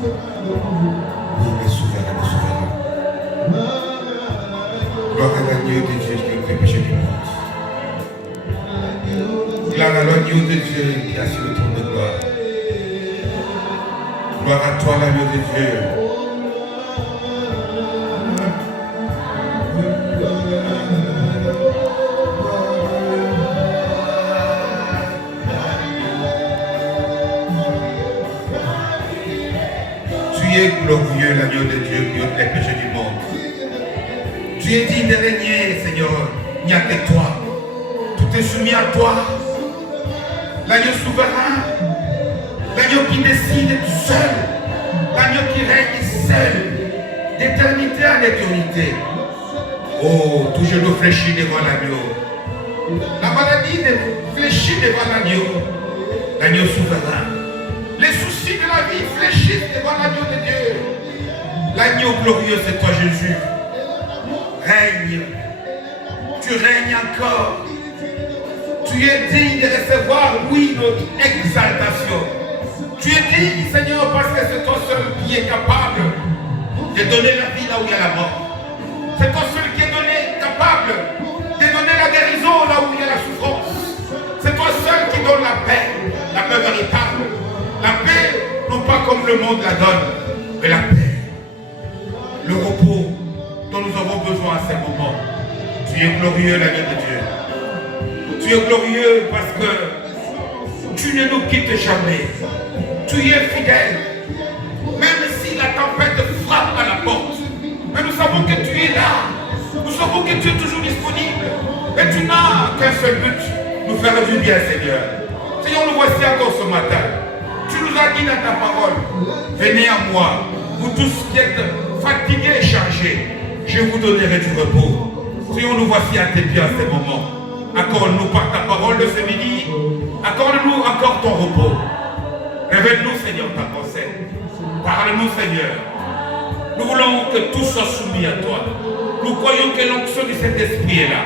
Il est souverain, il est souverain. Gloire à l'agneau de Dieu qui ôte les péchés du monde. Gloire à l'agneau de Dieu qui a sur le trône de gloire. Gloire à toi, l'agneau de Dieu. Tu es glorieux, l'agneau de Dieu qui ôte les péchés du monde. Tu es digne de régner, Seigneur. Il n'y a que toi. Tout est soumis à toi. L'agneau souverain. L'agneau qui décide tout seul. L'agneau qui règne seul. D'éternité à l'éternité. Oh, tout genou fléchit devant l'agneau. La maladie fléchit devant l'agneau. L'agneau souverain. Les soucis de la vie fléchissent devant l'agneau de Dieu. L'agneau glorieux, c'est toi, Jésus. Règne. Tu règnes encore. Tu es digne de recevoir, oui, notre exaltation. Tu es digne, Seigneur, parce que c'est toi seul qui est capable de donner la vie là où il y a la mort. C'est toi seul qui est capable de donner la guérison là où il y a la souffrance. C'est toi seul qui donne la paix véritable. La paix, non pas comme le monde la donne, mais la paix. Le repos dont nous avons besoin à ces moments. Tu es glorieux, l'agneau de Dieu. Tu es glorieux parce que tu ne nous quittes jamais. Tu es fidèle. Même si la tempête frappe à la porte. Mais nous savons que tu es là. Nous savons que tu es toujours disponible. Et tu n'as qu'un seul but. Nous faire du bien, Seigneur. Seigneur, nous voici encore ce matin. Tu nous as dit dans ta parole. Venez à moi. Vous tous qui êtes fatigués et chargés. Je vous donnerai du repos. Seigneur, nous voici à tes pieds à ces moments. Accorde-nous par ta parole de ce midi. Accorde-nous encore ton repos. Révèle-nous, Seigneur, ta pensée. Parle-nous, Seigneur. Nous voulons que tout soit soumis à toi. Nous croyons que l'onction de cet esprit est là.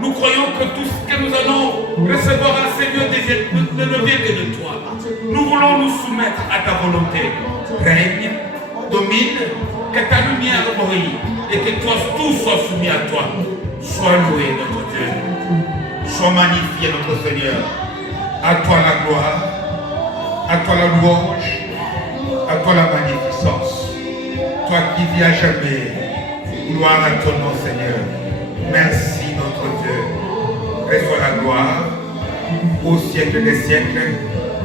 Nous croyons que tout ce que nous allons recevoir à Seigneur ne vient que de toi. Nous voulons nous soumettre à ta volonté. Règne, domine, que ta lumière brille et que toi, tout soit soumis à toi. Sois loué, notre Dieu. Sois magnifié, notre Seigneur. À toi la gloire, à toi la louange, à toi la magnificence. Toi qui vis à jamais, gloire à ton nom, Seigneur. Merci, notre Dieu. Reçois la gloire au siècle des siècles,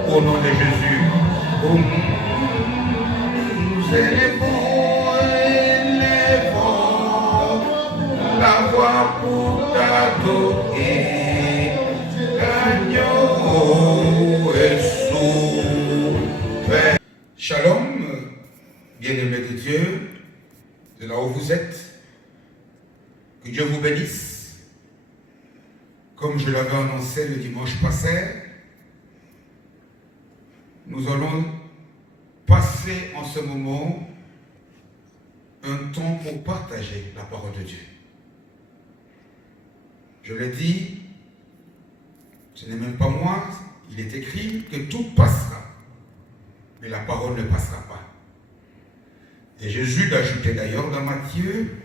au nom de Jésus. Nous élevons la voix pour t'adorer. Shalom, bien-aimés de Dieu, de là où vous êtes, que Dieu vous bénisse. Comme je l'avais annoncé le dimanche passé, nous allons passer en ce moment un temps pour partager la parole de Dieu. Je l'ai dit, ce n'est même pas moi, il est écrit que tout passera, mais la parole ne passera pas. Et Jésus d'ajouter d'ailleurs dans Matthieu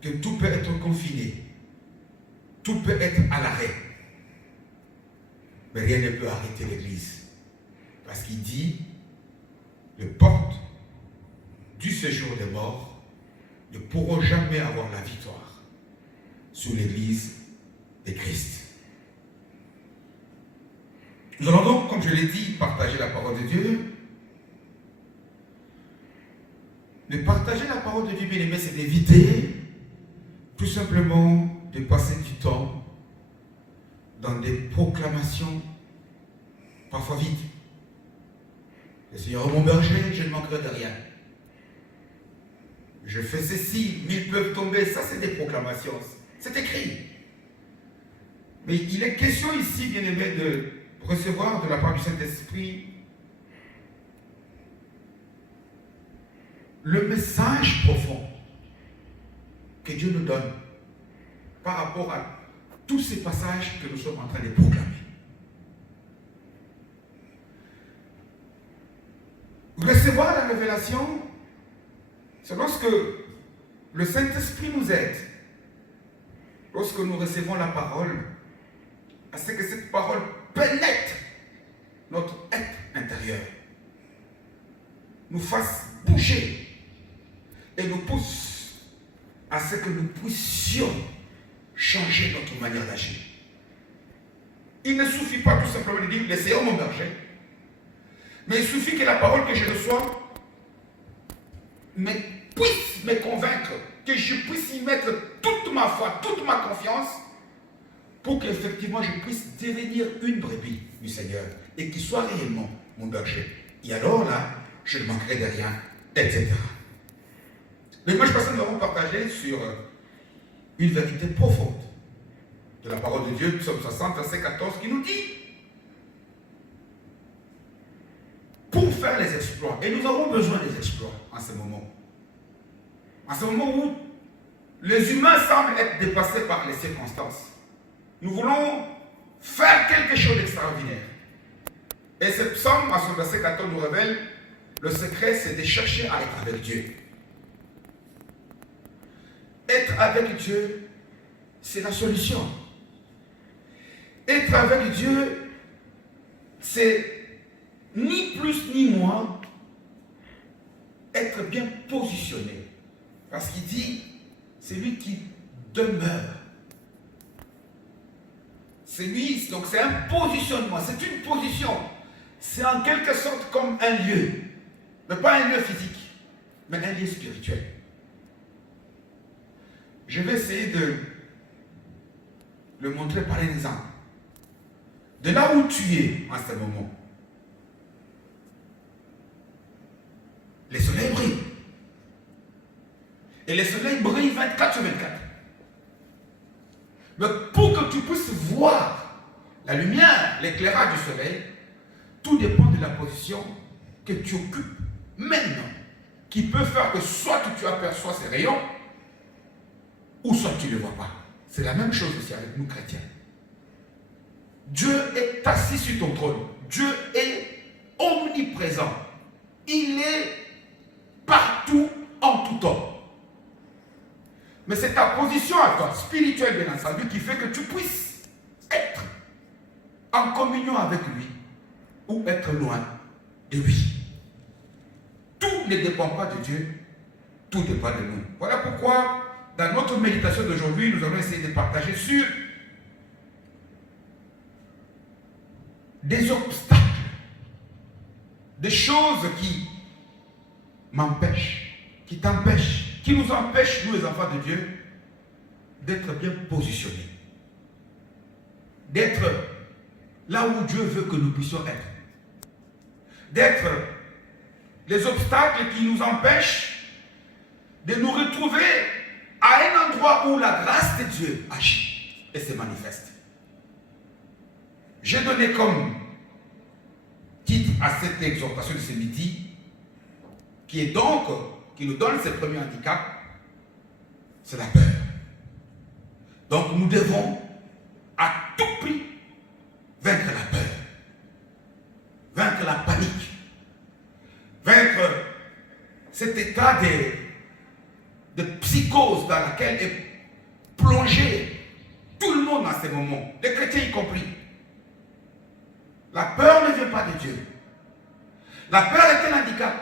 que tout peut être confiné, tout peut être à l'arrêt, mais rien ne peut arrêter l'Église. Parce qu'il dit, les portes du séjour des morts ne pourront jamais avoir la victoire sur l'Église de Christ. Nous allons donc, comme je l'ai dit, partager la parole de Dieu. Mais partager la parole de Dieu, bien aimé, c'est d'éviter tout simplement de passer du temps dans des proclamations parfois vides. Le Seigneur est mon berger, je ne manquerai de rien. Je fais ceci, 1000 peuvent tomber, ça c'est des proclamations, c'est écrit. Mais il est question ici, bien aimé, de recevoir de la part du Saint-Esprit le message profond que Dieu nous donne par rapport à tous ces passages que nous sommes en train de proclamer. Recevoir la révélation, c'est lorsque le Saint-Esprit nous aide, lorsque nous recevons la parole, à ce que cette parole pénètre notre être intérieur, nous fasse bouger et nous pousse à ce que nous puissions changer notre manière d'agir. Il ne suffit pas tout simplement de dire « laissez mon berger », mais il suffit que la parole que je reçois puisse me convaincre, que je puisse y mettre toute ma foi, toute ma confiance, pour qu'effectivement je puisse devenir une brebis du Seigneur et qu'il soit réellement mon berger. Et alors là, je ne manquerai de rien, etc. Le dimanche passé, nous avons partagé sur une vérité profonde de la parole de Dieu, Psaume 60, verset 14, qui nous dit pour faire les exploits, et nous avons besoin des exploits en ce moment. En ce moment où les humains semblent être dépassés par les circonstances. Nous voulons faire quelque chose d'extraordinaire. Et ce psaume, à son verset 14, nous révèle le secret, c'est de chercher à être avec Dieu. Être avec Dieu, c'est la solution. Être avec Dieu, c'est ni plus ni moins être bien positionné. Parce qu'il dit, c'est lui qui demeure. C'est lui, donc c'est un positionnement, c'est une position. C'est en quelque sorte comme un lieu. Mais pas un lieu physique, mais un lieu spirituel. Je vais essayer de le montrer par un exemple. De là où tu es en ce moment, les soleils brillent. Et les soleils brillent 24 sur 24. Mais pour que tu puisses voir la lumière, l'éclairage du soleil, tout dépend de la position que tu occupes maintenant, qui peut faire que soit tu aperçois ces rayons, ou soit tu ne les vois pas. C'est la même chose aussi avec nous chrétiens. Dieu est assis sur ton trône. Dieu est omniprésent. Il est partout en tout temps. Mais c'est ta position à toi, spirituelle bien entendu, qui fait que tu puisses être en communion avec lui ou être loin de lui. Tout ne dépend pas de Dieu, tout dépend de nous. Voilà pourquoi, dans notre méditation d'aujourd'hui, nous allons essayer de partager sur des obstacles, des choses qui m'empêchent, qui t'empêchent, qui nous empêchent, nous les enfants de Dieu, d'être bien positionnés, d'être là où Dieu veut que nous puissions être, d'être les obstacles qui nous empêchent de nous retrouver à un endroit où la grâce de Dieu agit et se manifeste. J'ai donné comme titre à cette exhortation de ce midi, qui est donc, qui nous donne ce premier handicap, c'est la peur. Donc nous devons à tout prix vaincre la peur, vaincre la panique, vaincre cet état de psychose dans lequel est plongé tout le monde à ces moments, les chrétiens y compris. La peur ne vient pas de Dieu. La peur est un handicap.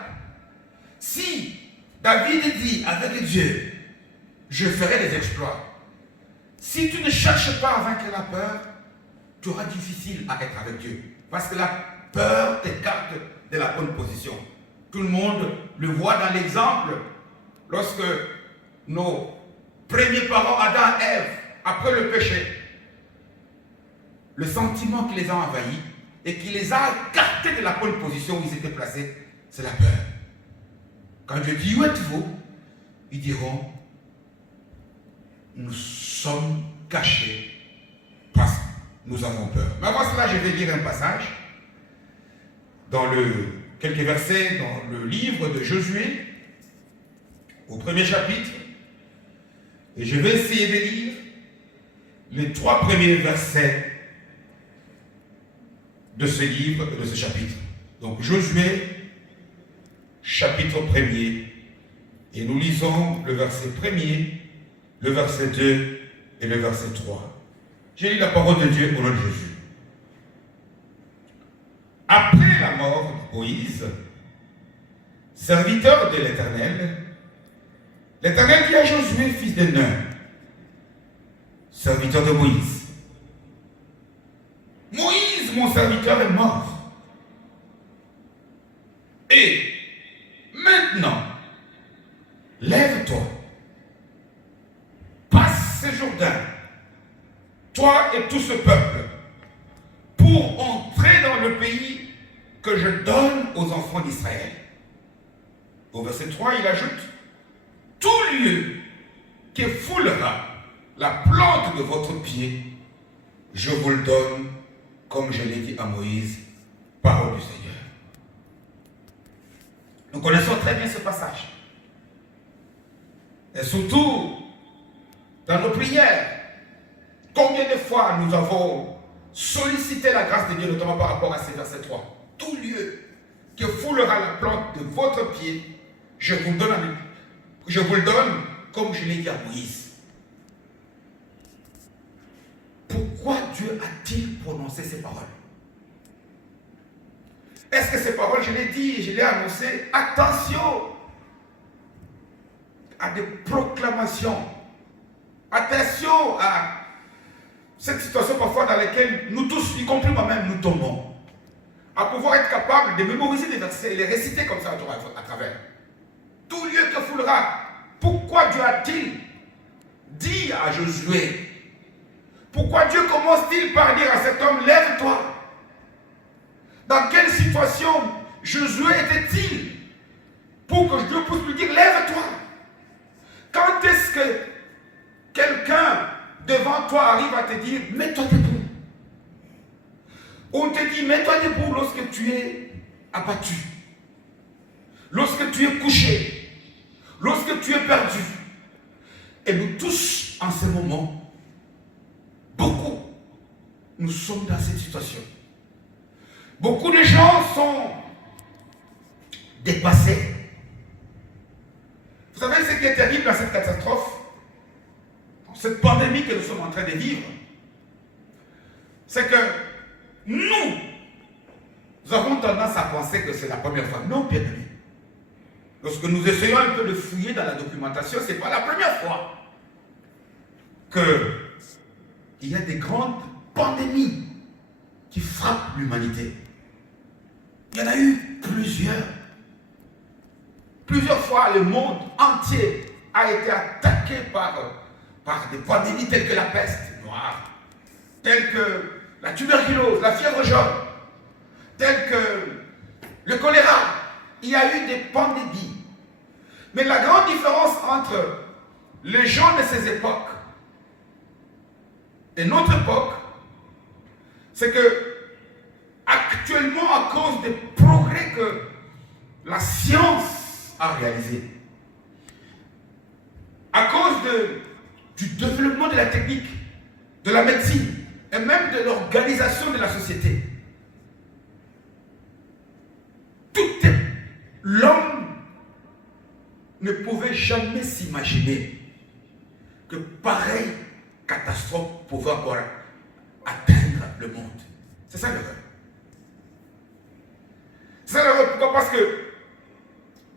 Si David dit avec Dieu, je ferai des exploits. Si tu ne cherches pas à vaincre la peur, tu auras difficile à être avec Dieu. Parce que la peur t'écarte de la bonne position. Tout le monde le voit dans l'exemple lorsque nos premiers parents, Adam et Ève, après le péché, le sentiment qui les a envahis et qui les a écartés de la bonne position où ils étaient placés, c'est la peur. Quand Dieu dit où êtes-vous, ils diront nous sommes cachés parce que nous avons peur. Mais avant cela, je vais lire un passage dans quelques versets dans le livre de Josué, au premier chapitre, et je vais essayer de lire les 3 premiers versets de ce livre, de ce chapitre. Donc Josué, chapitre 1er, et nous lisons le verset 1er, le verset 2 et le verset 3. J'ai lu la parole de Dieu au nom de Jésus. Après la mort de Moïse, serviteur de l'Éternel, l'Éternel dit à Josué, fils de Nun, serviteur de Moïse, Moïse, mon serviteur, est mort. Et maintenant, lève-toi, passe ce Jourdain, toi et tout ce peuple, pour entrer dans le pays que je donne aux enfants d'Israël. Au verset 3, il ajoute, tout lieu qui foulera la plante de votre pied, je vous le donne, comme je l'ai dit à Moïse, parole du Seigneur. Nous connaissons très bien ce passage. Et surtout, dans nos prières, combien de fois nous avons sollicité la grâce de Dieu, notamment par rapport à ces versets 3. Tout lieu que foulera la plante de votre pied, je vous le donne, comme je l'ai dit à Moïse. Pourquoi Dieu a-t-il prononcé ces paroles? Est-ce que ces paroles, je l'ai dit et je l'ai annoncé, attention à des proclamations, attention à cette situation parfois dans laquelle nous tous, y compris moi-même, nous tombons, à pouvoir être capable de mémoriser des versets et les réciter comme ça à travers. Tout lieu que foulera. Pourquoi Dieu a-t-il dit à Josué? Pourquoi Dieu commence-t-il par dire à cet homme, lève-toi? Dans quelle situation Josué était-il pour que Dieu puisse lui dire, lève-toi? Quand est-ce que quelqu'un devant toi arrive à te dire, mets-toi debout? On te dit, mets-toi debout lorsque tu es abattu, lorsque tu es couché, lorsque tu es perdu. Et nous tous, en ce moment, beaucoup, nous sommes dans cette situation. Beaucoup de gens sont dépassés. Vous savez ce qui est terrible dans cette catastrophe, cette pandémie que nous sommes en train de vivre, c'est que nous avons tendance à penser que c'est la première fois. Non, bien aimé. Lorsque nous essayons un peu de fouiller dans la documentation, ce n'est pas la première fois qu'il y a des grandes pandémies qui frappent l'humanité. Il y en a eu plusieurs. Plusieurs fois, le monde entier a été attaqué par des pandémies telles que la peste noire, telles que la tuberculose, la fièvre jaune, telles que le choléra. Il y a eu des pandémies. Mais la grande différence entre les gens de ces époques et notre époque, c'est que actuellement, à cause des progrès que la science a réalisés, à cause du développement de la technique, de la médecine et même de l'organisation de la société, l'homme ne pouvait jamais s'imaginer que pareille catastrophe pouvait encore atteindre le monde. C'est ça l'erreur. C'est ça l'erreur. Pourquoi? Parce que,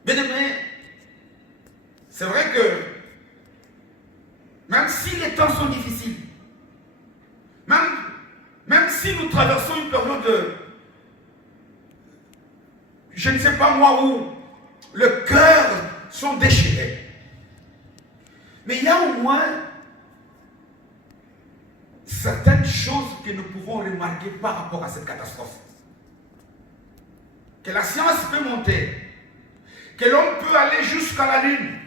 bien aimé, c'est vrai que même si les temps sont difficiles, même si nous traversons une période de, je ne sais pas moi, où le cœur sont déchirés, mais il y a au moins certaines choses que nous pouvons remarquer par rapport à cette catastrophe. Que la science peut monter, que l'homme peut aller jusqu'à la lune,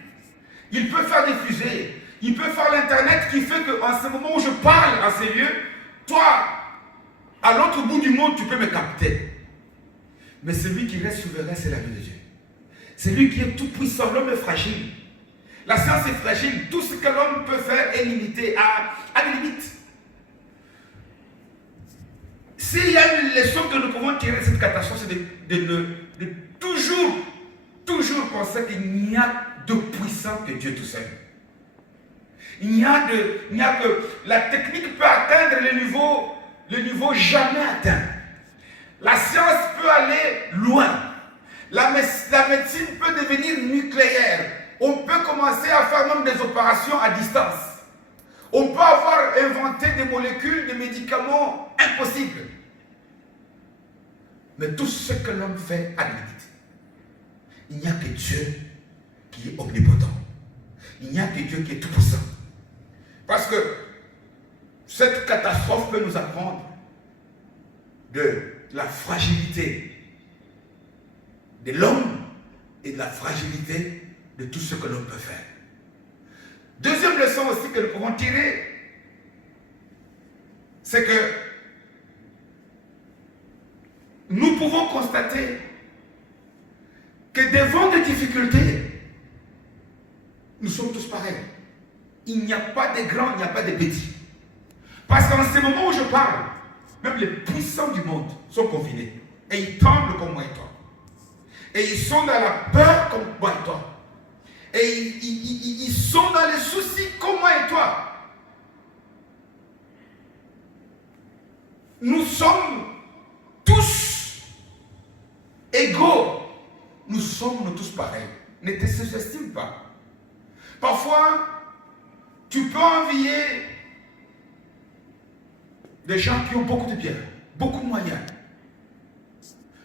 il peut faire des fusées, il peut faire l'internet qui fait qu'en ce moment où je parle à ces lieux, toi, à l'autre bout du monde, tu peux me capter. Mais celui qui reste souverain, c'est la vie de Dieu. C'est lui qui est tout puissant. L'homme est fragile. La science est fragile. Tout ce que l'homme peut faire est limité à des limites. S'il y a une leçon que nous pouvons tirer de cette catastrophe, c'est de toujours constate qu'il n'y a de puissant que Dieu tout seul. Il n'y a que la technique peut atteindre le niveau jamais atteint. La science peut aller loin. La médecine peut devenir nucléaire. On peut commencer à faire même des opérations à distance. On peut avoir inventé des molécules, des médicaments impossibles. Mais tout ce que l'homme fait a limite. Il n'y a que Dieu qui est omnipotent. Il n'y a que Dieu qui est tout-puissant. Parce que cette catastrophe peut nous apprendre de la fragilité de l'homme et de la fragilité de tout ce que l'homme peut faire. Deuxième leçon aussi que nous pouvons tirer, c'est que nous pouvons constater que devant des difficultés, nous sommes tous pareils. Il n'y a pas de grands, il n'y a pas de petits. Parce qu'en ce moment où je parle, même les puissants du monde sont confinés. Et ils tremblent comme moi et toi. Et ils sont dans la peur comme moi et toi. Et ils sont dans les soucis comme moi et toi. Nous sommes tous égaux. Nous sommes tous pareils. Ne te sous-estime pas. Parfois, tu peux envier des gens qui ont beaucoup de biens, beaucoup de moyens.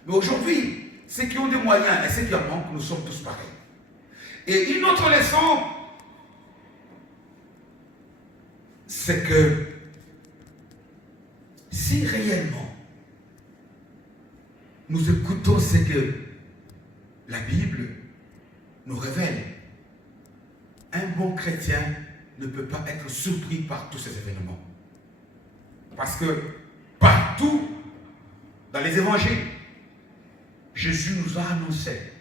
Mais aujourd'hui, ceux qui ont des moyens et ceux qui en manquent, nous sommes tous pareils. Et une autre leçon, c'est que si réellement nous écoutons ce que la Bible nous révèle, un bon chrétien ne peut pas être surpris par tous ces événements. Parce que partout dans les évangiles, Jésus nous a annoncé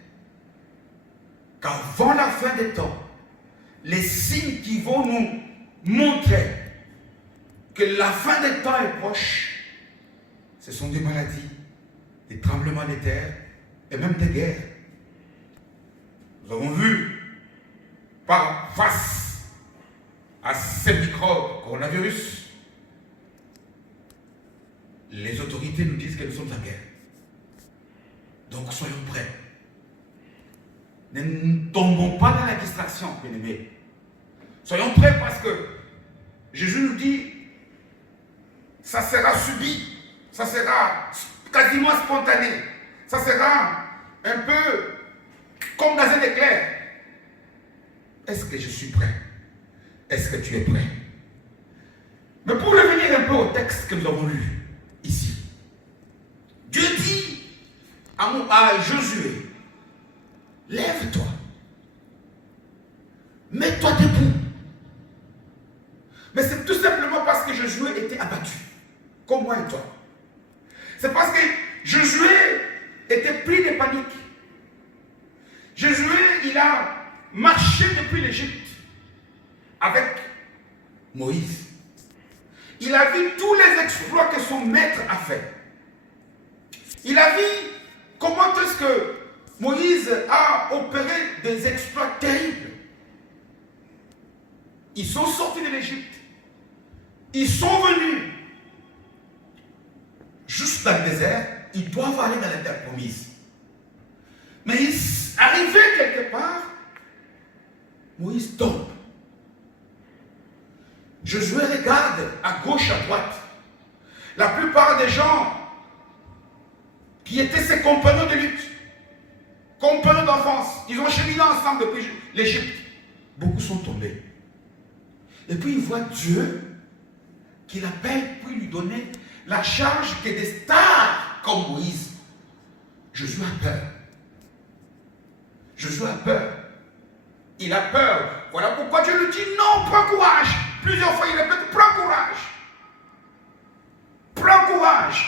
qu'avant la fin des temps, les signes qui vont nous montrer que la fin des temps est proche, ce sont des maladies, des tremblements de terre et même des guerres. Nous avons vu, face à ces microbes coronavirus, les autorités nous disent que nous sommes en guerre. Donc soyons prêts. Ne tombons pas dans la distraction, bien-aimés. Soyons prêts parce que Jésus nous dit, ça sera subi, ça sera quasiment spontané, ça sera un peu comme dans un éclair. Est-ce que je suis prêt? Est-ce que tu es prêt? Mais pour revenir un peu au texte que nous avons lu ici, Dieu dit à Josué, lève-toi, mets-toi debout. Mais c'est tout simplement parce que Josué était abattu, comme moi et toi. C'est parce que Josué était pris de panique. Josué, il a marché depuis l'Égypte avec Moïse. Il a vu tous les exploits que son maître a fait. Il a vu comment est-ce que Moïse a opéré des exploits terribles. Ils sont sortis de l'Égypte. Ils sont venus juste dans le désert. Ils doivent aller dans la terre promise. Mais arrivé quelque part, Moïse tombe. Josué regarde à gauche, à droite. La plupart des gens qui étaient ses compagnons de lutte, compagnons d'enfance, ils ont cheminé ensemble depuis l'Égypte. Beaucoup sont tombés. Et puis il voit Dieu qui l'appelle pour lui donner la charge que des stars comme Moïse. Josué a peur. Josué a peur. Il a peur. Voilà pourquoi Dieu lui dit non, prends courage. Plusieurs fois il répète, prends courage. Prends courage.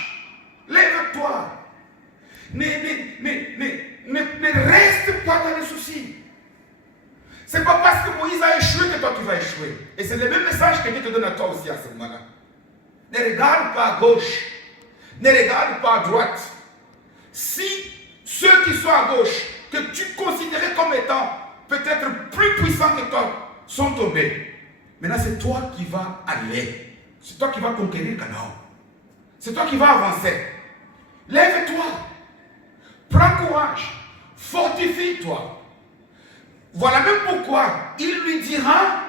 Lève-toi. Ne reste pas dans les soucis. Ce n'est pas parce que Moïse a échoué que toi tu vas échouer. Et c'est le même message que Dieu te donne à toi aussi à ce moment-là. Ne regarde pas à gauche. Ne regarde pas à droite. Si ceux qui sont à gauche que tu considérais comme étant peut-être plus puissants que toi sont tombés. Maintenant, c'est toi qui vas aller. C'est toi qui vas conquérir Canaan. C'est toi qui vas avancer. Lève-toi. Prends courage. Fortifie-toi. Voilà même pourquoi il lui dira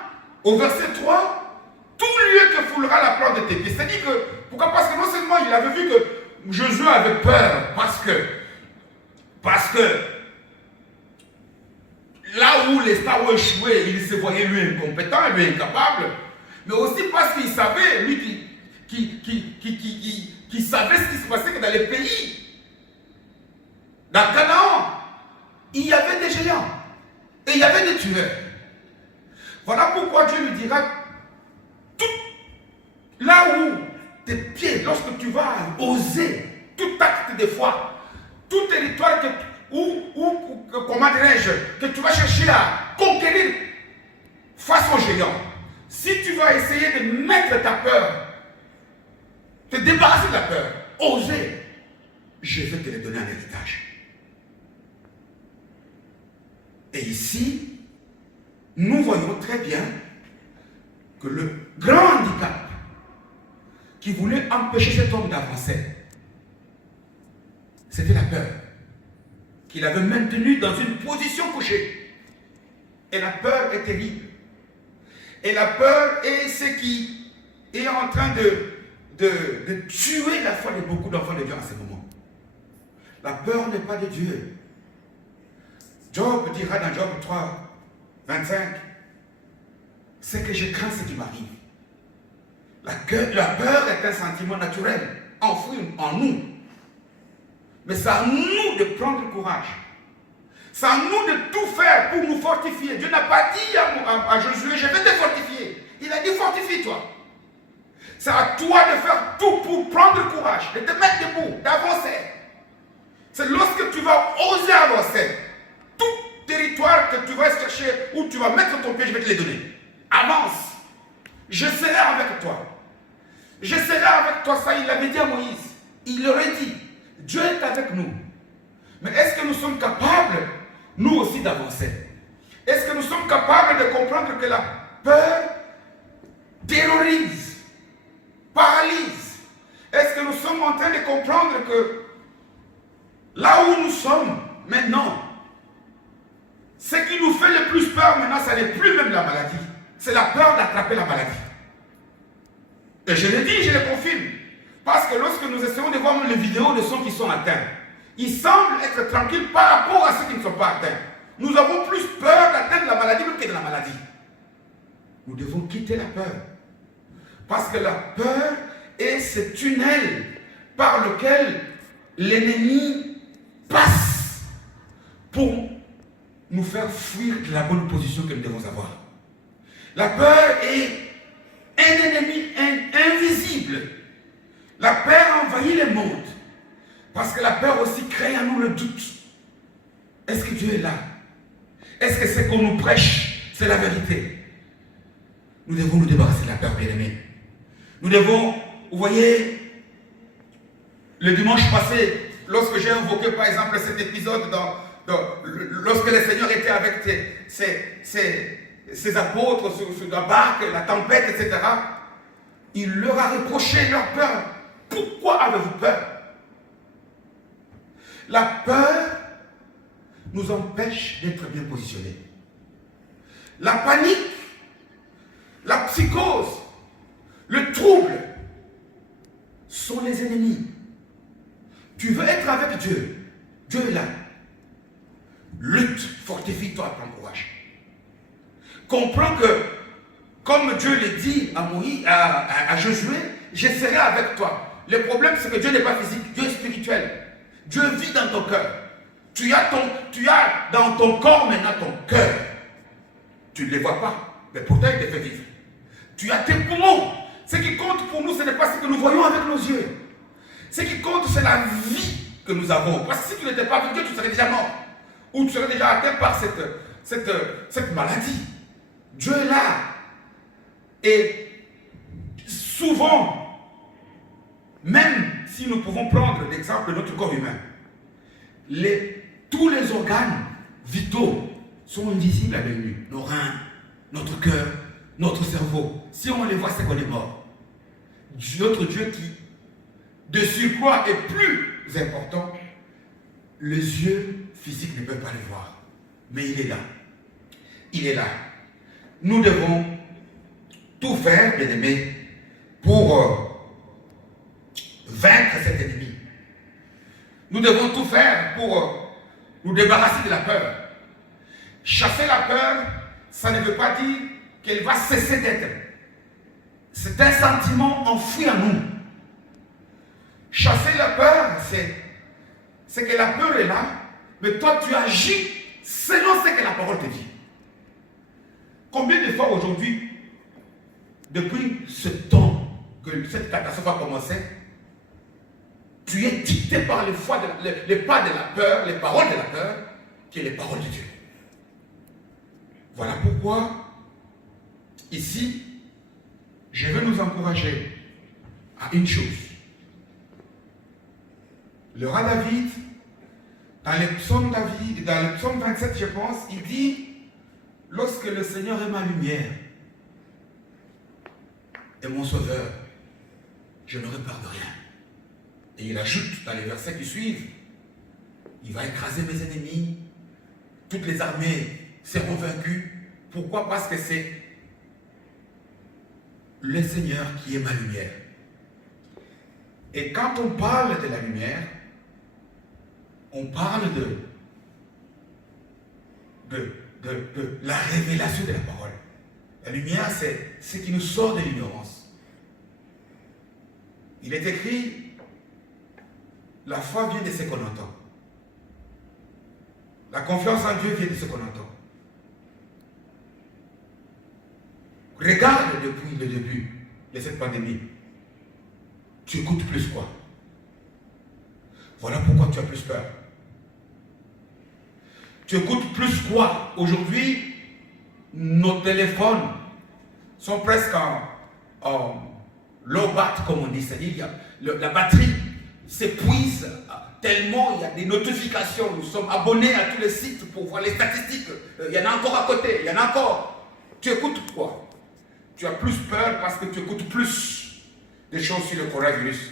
au verset 3, tout lieu que foulera la plante de tes pieds. C'est-à-dire que, pourquoi? Parce que non seulement il avait vu que Josué avait peur, parce que là où les stars ont échoué, il se voyait lui incompétent, lui incapable, mais aussi parce qu'il savait, lui qui savait ce qui se passait dans les pays. Dans Canaan, il y avait des géants et il y avait des tueurs. Voilà pourquoi Dieu lui dira, tout là où tes pieds, lorsque tu vas oser tout acte de foi, tout territoire comment dirais-je, que tu vas chercher à conquérir face aux géants, si tu vas essayer de mettre ta peur, te débarrasser de la peur, oser, je vais te les donner en héritage. Et ici, nous voyons très bien que le grand handicap qui voulait empêcher cet homme d'avancer, c'était la peur, qu'il avait maintenu dans une position couchée. Et la peur est terrible. Et la peur est ce qui est en train de tuer la foi de beaucoup d'enfants de Dieu en ce moment. La peur n'est pas de Dieu. Job dira dans Job 3, 25, c'est que je crains ce qui m'arrive. La peur est un sentiment naturel, enfoui en nous. Mais c'est à nous de prendre courage. C'est à nous de tout faire pour nous fortifier. Dieu n'a pas dit à Josué, je vais te fortifier. Il a dit, fortifie-toi. C'est à toi de faire tout pour prendre courage, de te mettre debout, d'avancer. C'est lorsque tu vas oser avancer, tout territoire que tu vas chercher, où tu vas mettre ton pied, je vais te les donner. Avance. Je serai avec toi. Je serai avec toi. Ça, il l'avait dit à Moïse. Il aurait dit, Dieu est avec nous. Mais est-ce que nous sommes capables, nous aussi, d'avancer? Est-ce que nous sommes capables de comprendre que la peur terrorise, paralyse? Est-ce que nous sommes en train de comprendre que là où nous sommes maintenant, ce qui nous fait le plus peur maintenant, ça n'est plus même la maladie. C'est la peur d'attraper la maladie. Et je le dis, je le confirme. Parce que lorsque nous essayons de voir les vidéos de ceux qui sont atteints, ils semblent être tranquilles par rapport à ceux qui ne sont pas atteints. Nous avons plus peur d'atteindre la maladie que de la maladie. Nous devons quitter la peur. Parce que la peur est ce tunnel par lequel l'ennemi passe pour nous faire fuir de la bonne position que nous devons avoir. La peur est un ennemi invisible. La peur envahit le monde. Parce que la peur aussi crée en nous le doute. Est-ce que Dieu est là? Est-ce que ce qu'on nous prêche, c'est la vérité? Nous devons nous débarrasser de la peur, bien-aimés. Nous devons, vous voyez, le dimanche passé, lorsque j'ai invoqué par exemple cet épisode lorsque le Seigneur était avec ses apôtres sur la barque, la tempête, etc., il leur a reproché leur peur. Pourquoi avez-vous peur? La peur nous empêche d'être bien positionnés. La panique, la psychose, le trouble sont les ennemis. Tu veux être avec Dieu. Dieu est là. Lutte, fortifie-toi, prends courage. Comprends que, comme Dieu le dit à Moïse, à Josué, je serai avec toi. Le problème, c'est que Dieu n'est pas physique, Dieu est spirituel. Dieu vit dans ton cœur. Tu as dans ton corps maintenant ton cœur. Tu ne les vois pas, mais pourtant il te fait vivre. Tu as tes poumons. Ce qui compte pour nous, ce n'est pas ce que nous voyons avec nos yeux. Ce qui compte, c'est la vie que nous avons. Parce que si tu n'étais pas avec Dieu, tu serais déjà mort. Ou tu serais déjà atteint par cette maladie. Dieu est là. Et souvent, même si nous pouvons prendre l'exemple de notre corps humain, tous les organes vitaux sont invisibles à l'œil nu. Nos reins, notre cœur, notre cerveau. Si on les voit, c'est qu'on est mort. Notre Dieu qui, de surcroît, est plus important, les yeux physiques ne peuvent pas le voir. Mais il est là. Il est là. Nous devons tout faire, bien aimés, pour vaincre cet ennemi. Nous devons tout faire pour nous débarrasser de la peur. Chasser la peur, ça ne veut pas dire qu'elle va cesser d'être. C'est un sentiment enfoui en nous. Chasser la peur, c'est que la peur est là, mais toi tu agis selon ce que la parole te dit. Combien de fois aujourd'hui, depuis ce temps que cette catastrophe a commencé, tu es dicté par les pas de la peur, les paroles de la peur, qui est les paroles de Dieu. Voilà pourquoi, ici, je veux nous encourager à une chose. Le roi David, dans le psaume 27, je pense, il dit, lorsque le Seigneur est ma lumière et mon sauveur, je n'aurai peur de rien. Et il ajoute dans les versets qui suivent, il va écraser mes ennemis, toutes les armées seront vaincues. Pourquoi? Parce que c'est le Seigneur qui est ma lumière. Et quand on parle de la lumière, on parle de la révélation de la parole. La lumière, c'est ce qui nous sort de l'ignorance. Il est écrit, la foi vient de ce qu'on entend. La confiance en Dieu vient de ce qu'on entend. Regarde depuis le début de cette pandémie. Tu écoutes plus quoi? Voilà pourquoi tu as plus peur. Tu écoutes plus quoi? Aujourd'hui, nos téléphones sont presque en low bat, comme on dit. C'est-à-dire la batterie s'épuise tellement, il y a des notifications. Nous sommes abonnés à tous les sites pour voir les statistiques. Il y en a encore à côté, il y en a encore. Tu écoutes quoi? Tu as plus peur parce que tu écoutes plus des choses sur le coronavirus.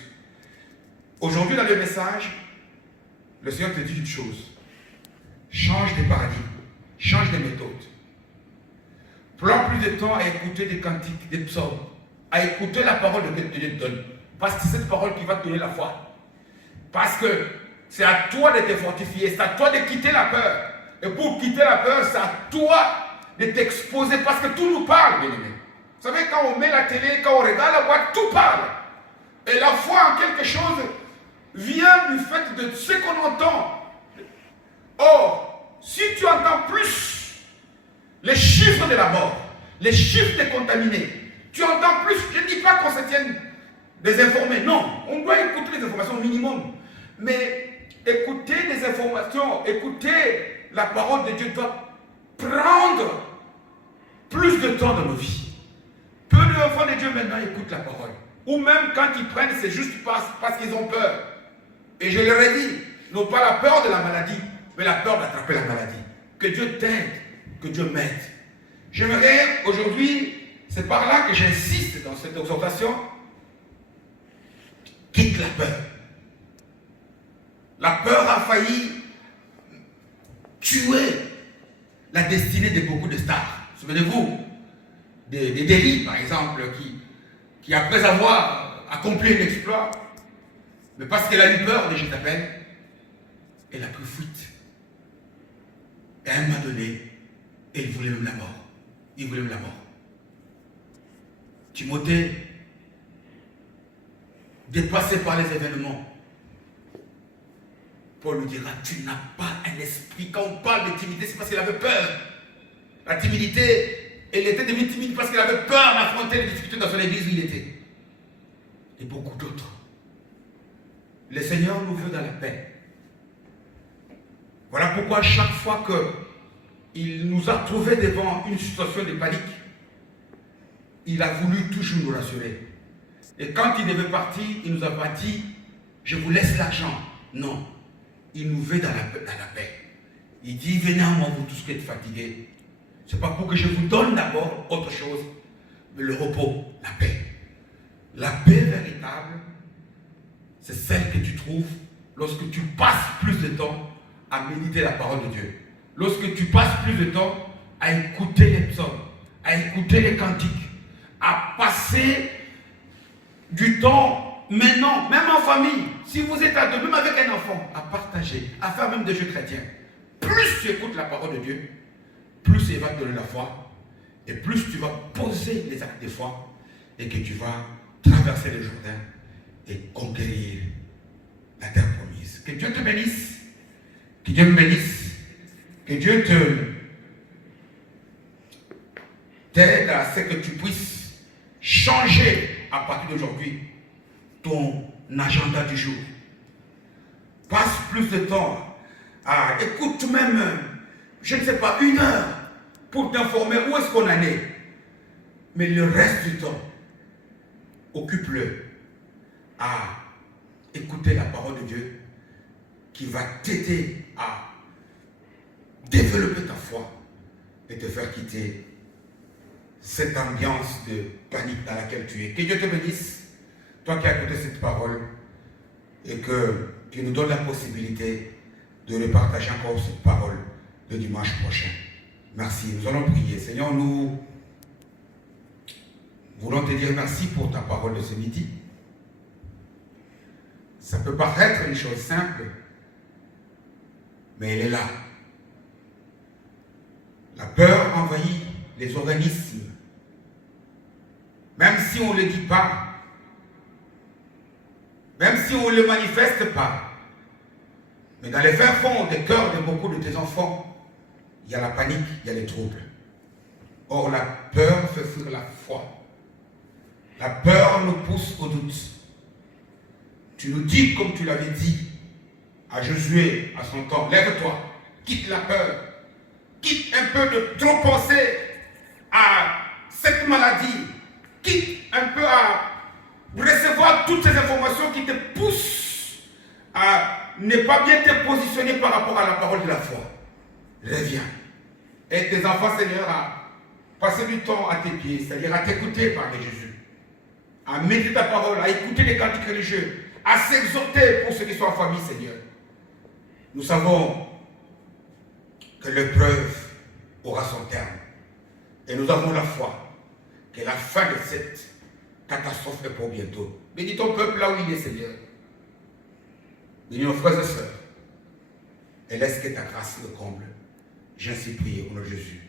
Aujourd'hui, dans le message, le Seigneur te dit une chose. Change de paradigme, change de méthode. Prends plus de temps à écouter des cantiques, des psaumes, à écouter la parole que Dieu te donne. Parce que c'est cette parole qui va te donner la foi. Parce que c'est à toi de te fortifier, c'est à toi de quitter la peur. Et pour quitter la peur, c'est à toi de t'exposer parce que tout nous parle, bien aimé. Vous savez, quand on met la télé, quand on regarde la boîte, tout parle. Et la foi en quelque chose vient du fait de ce qu'on entend. Or, si tu entends plus les chiffres de la mort, les chiffres des contaminés, tu entends plus, je ne dis pas qu'on se tienne désinformé, non, on doit écouter les informations au minimum, mais écouter des informations, écouter la parole de Dieu doit prendre plus de temps dans nos vies. Peu d'enfants de Dieu maintenant écoutent la parole, ou même quand ils prennent, c'est juste parce qu'ils ont peur. Et je leur ai dit, non pas la peur de la maladie, mais la peur d'attraper la maladie. Que Dieu t'aide, que Dieu m'aide. J'aimerais aujourd'hui, c'est par là que j'insiste dans cette exhortation, quitte la peur. La peur a failli tuer la destinée de beaucoup de stars. Souvenez-vous des délits, par exemple, qui après avoir accompli un exploit, mais parce qu'elle a eu peur de Jézabel, elle a pris fuite. Et à un moment donné, elle voulait même la mort. Il voulait même la mort. Timothée, dépassé par les événements, Paul lui dira, tu n'as pas un esprit. Quand on parle de timidité, c'est parce qu'il avait peur. La timidité, elle était devenue timide parce qu'elle avait peur d'affronter les difficultés dans son église où il était. Et beaucoup d'autres. Le Seigneur nous veut dans la paix. Voilà pourquoi chaque fois qu'il nous a trouvés devant une situation de panique, il a voulu toujours nous rassurer. Et quand il devait partir, il nous a pas dit, je vous laisse l'argent. Non, il nous veut dans la paix. Il dit, venez à moi, vous tous qui êtes fatigués. Ce n'est pas pour que je vous donne d'abord autre chose, mais le repos, la paix. La paix véritable, c'est celle que tu trouves lorsque tu passes plus de temps à méditer la parole de Dieu. Lorsque tu passes plus de temps à écouter les psaumes, à écouter les cantiques, à passer du temps maintenant, même en famille, si vous êtes à deux, même avec un enfant, à partager, à faire même des jeux chrétiens. Plus tu écoutes la parole de Dieu, plus il va te donner la foi, et plus tu vas poser les actes de foi, et que tu vas traverser le Jourdain et conquérir la terre promise. Que Dieu te bénisse, que Dieu me bénisse, que Dieu t'aide à ce que tu puisses changer à partir d'aujourd'hui ton agenda du jour. Passe plus de temps à écoute même, je ne sais pas, 1 heure pour t'informer où est-ce qu'on en est. Mais le reste du temps, occupe-le à écouter la parole de Dieu qui va t'aider à développer ta foi et te faire quitter cette ambiance de panique dans laquelle tu es. Que Dieu te bénisse, toi qui as écouté cette parole, et que tu nous donnes la possibilité de repartager encore cette parole le dimanche prochain. Merci. Nous allons prier. Seigneur, nous voulons te dire merci pour ta parole de ce midi. Ça peut paraître une chose simple, mais elle est là. La peur envahit les organismes. Même si on ne le dit pas, même si on ne le manifeste pas, mais dans les fins fonds des cœurs de beaucoup de tes enfants, il y a la panique, il y a les troubles. Or, la peur fait fuir la foi. La peur nous pousse au doute. Tu nous dis, comme tu l'avais dit à Josué à son temps, lève-toi, quitte la peur, quitte un peu de trop penser à cette maladie, quitte un peu à recevoir toutes ces informations qui te poussent à ne pas bien te positionner par rapport à la parole de la foi. Reviens. Aide tes enfants, Seigneur, à passer du temps à tes pieds, c'est-à-dire à t'écouter parler Jésus, à méditer ta parole, à écouter les cantiques religieux, à s'exhorter pour ceux qui sont en famille, Seigneur. Nous savons que l'épreuve aura son terme. Et nous avons la foi que la fin de cette catastrophe est pour bientôt. Bénis ton peuple là où il est, Seigneur. Bénis nos frères et sœurs. Et laisse que ta grâce le comble. J'ainsi prie au nom de Jésus.